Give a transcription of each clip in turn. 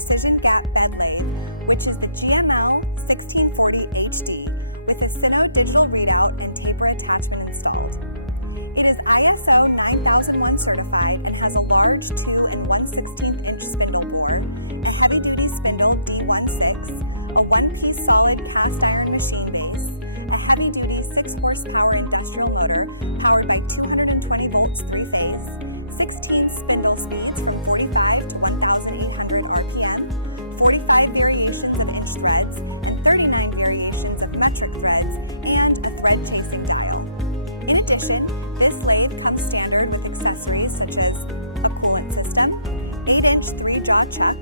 precision gap bed lathe, which is the GML-1640HD with a Sino digital readout and taper attachment installed. It is ISO 9001 certified and has a large 2 1/16 inch spindle bore, a heavy-duty spindle D16, a one-piece solid cast iron machine base, a heavy-duty 6 horsepower industrial motor powered by 220 volts 3-phase, 16 spindle speeds from 45 to 1,800 RPM, 45 variations of inch threads, and 39 variations of metric threads, and a thread chasing dial. In addition, this lathe comes standard with accessories such as a coolant system, 8-inch 3-jaw chuck,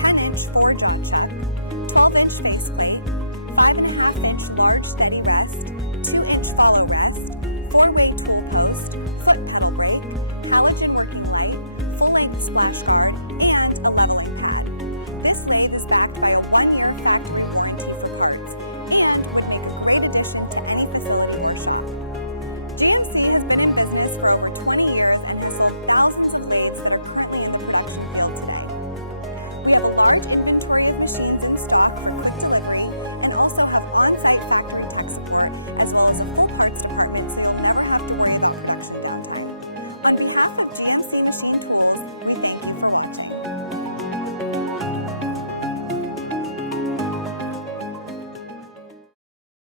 10-inch 4-jaw chuck, 12-inch faceplate, 5.5-inch large steady rest, 2-inch follow rest, 4-way tool post, foot pedal brake, halogen working light, full-length splash guard,